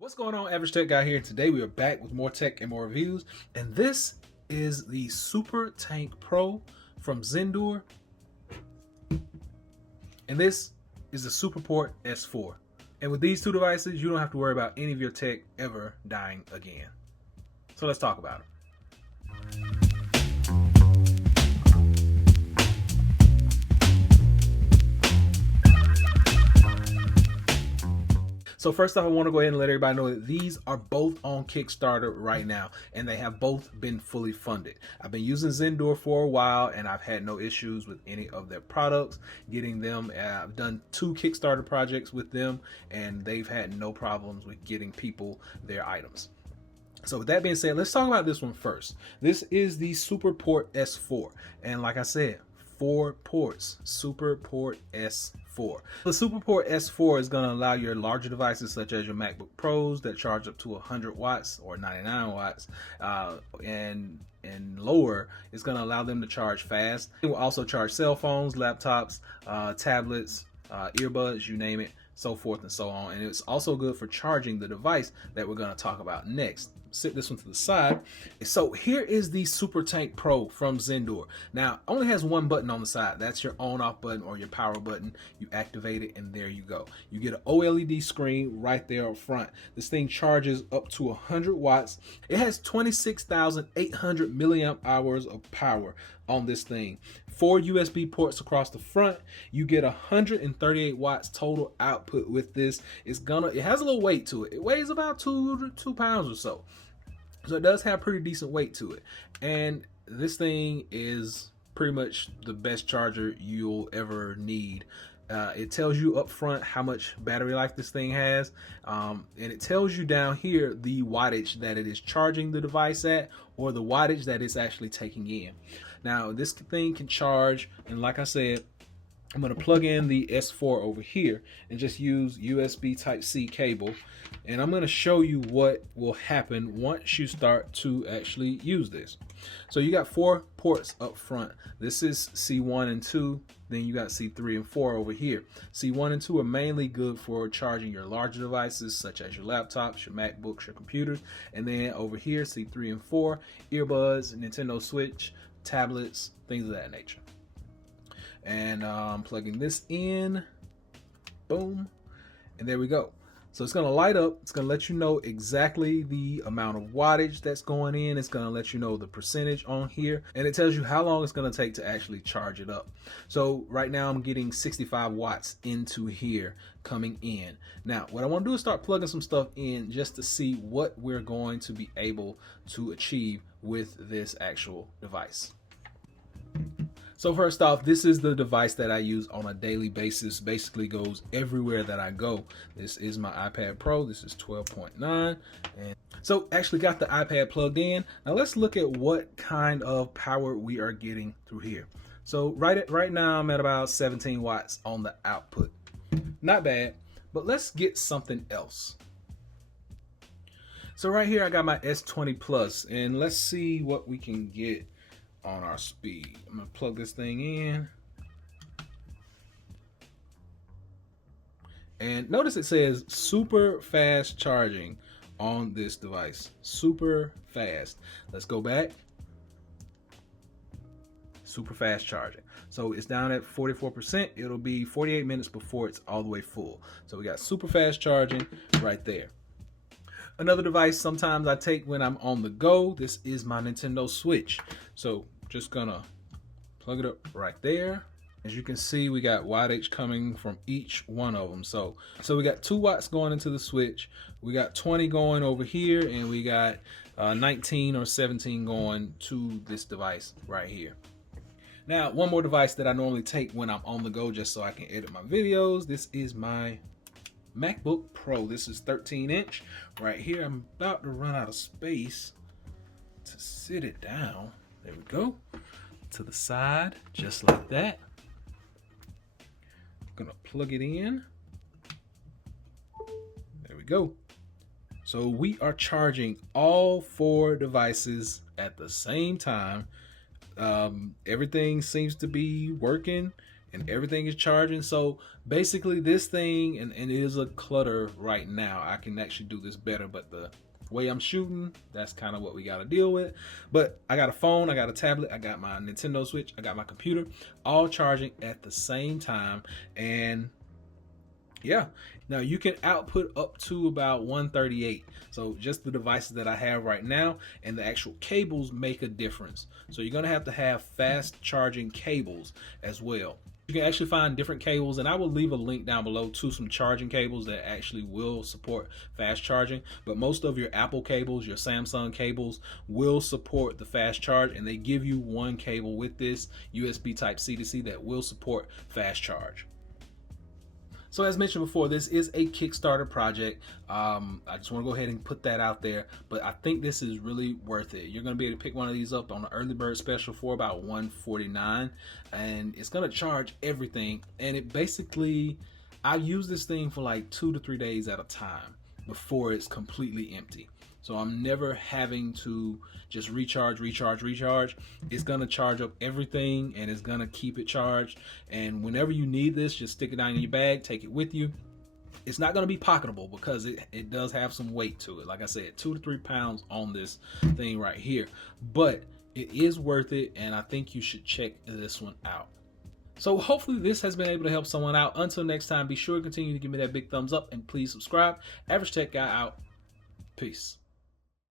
What's going on, Average Tech Guy here. Today we are back with more tech and more reviews, and this is the SuperTank Pro from Zendure, and this is the SuperPort S4. And with these two devices, you don't have to worry about any of your tech ever dying again. So let's talk about it. So first off, I want to go ahead and let everybody know that these are both on Kickstarter right now, and they have both been fully funded. I've been using Zendure for a while, and I've had no issues with any of their products getting them. I've done 2 Kickstarter projects with them, and they've had no problems with getting people their items. So with that being said, let's talk about this one first. This is the SuperPort S4, and like I said, 4 ports, SuperPort S4. The SuperPort S4 is going to allow your larger devices such as your MacBook Pros that charge up to 100 watts or 99 watts and lower. It's going to allow them to charge fast. It will also charge cell phones, laptops, tablets, earbuds, you name it, so forth and so on. And it's also good for charging the device that we're going to talk about next. Sit this one to the side. So here is the SuperTank Pro from Zendure. Now, only has one button on the side. That's your on-off button or your power button. You activate it and there you go. You get an OLED screen right there up front. This thing charges up to 100 watts. It has 26,800 milliamp hours of power on this thing. 4 USB ports across the front. You get 138 watts total output with this. It has a little weight to it. It weighs about 2 pounds or so. So it does have pretty decent weight to it. And this thing is pretty much the best charger you'll ever need. It tells you up front how much battery life this thing has, and it tells you down here the wattage that it is charging the device at, or the wattage that it's actually taking in. Now this thing can charge, and like I said, I'm going to plug in the S4 over here and just use USB Type-C cable, and I'm going to show you what will happen once you start to actually use this. So you got 4 ports up front. This is C1 and 2. Then you got C3 and 4 over here. C1 and 2 are mainly good for charging your larger devices such as your laptops, your MacBooks, your computers. And then over here, C3 and 4, earbuds, Nintendo Switch, tablets, things of that nature. And I'm plugging this in, boom, and there we go. So it's going to light up. It's going to let you know exactly the amount of wattage that's going in. It's going to let you know the percentage on here, and it tells you how long it's going to take to actually charge it up. So right now I'm getting 65 watts into here coming in. Now what I want to do is start plugging some stuff in just to see what we're going to be able to achieve with this actual device. So first off, this is the device that I use on a daily basis. Basically goes everywhere that I go. This is my iPad Pro. This is 12.9. And so actually got the iPad plugged in. Now let's look at what kind of power we are getting through here. So right now I'm at about 17 watts on the output. Not bad, but let's get something else. So right here I got my S20 Plus, and let's see what we can get on our speed. I'm gonna plug this thing in, and notice it says super fast charging on this device. Super fast. Let's go back. Super fast charging. So it's down at 44%. It'll be 48 minutes before it's all the way full. So we got super fast charging right there. Another device sometimes I take when I'm on the go, this is my Nintendo Switch. So just gonna plug it up right there. As you can see, we got wattage coming from each one of them. So we got 2 watts going into the Switch, we got 20 going over here, and we got 19 or 17 going to this device right here. Now, one more device that I normally take when I'm on the go just so I can edit my videos. This is my MacBook Pro. This is 13-inch right here. I'm about to run out of space to sit it down. There we go. To the side, just like that. I'm gonna plug it in. There we go. So we are charging all 4 devices at the same time. Everything seems to be working and everything is charging. So basically this thing, and it is a clutter right now. I can actually do this better, but the way I'm shooting, that's kind of what we got to deal with. But I got a phone, I got a tablet, I got my Nintendo Switch, I got my computer, all charging at the same time. And yeah, now you can output up to about 138. So just the devices that I have right now, and the actual cables make a difference. So you're gonna have to have fast charging cables as well. You can actually find different cables, and I will leave a link down below to some charging cables that actually will support fast charging. But most of your Apple cables, your Samsung cables will support the fast charge, and they give you one cable with this USB type C to C that will support fast charge. So as mentioned before, this is a Kickstarter project. I just want to go ahead and put that out there, but I think this is really worth it. You're going to be able to pick one of these up on the early bird special for about $149, and it's going to charge everything. And it basically, I use this thing for like 2 to 3 days at a time before it's completely empty. So I'm never having to just recharge. It's gonna charge up everything, and it's gonna keep it charged. And whenever you need this, just stick it down in your bag, take it with you. It's not gonna be pocketable because it does have some weight to it. Like I said, 2 to 3 pounds on this thing right here. But it is worth it, and I think you should check this one out. So hopefully this has been able to help someone out. Until next time, be sure to continue to give me that big thumbs up, and please subscribe. Average Tech Guy out. Peace.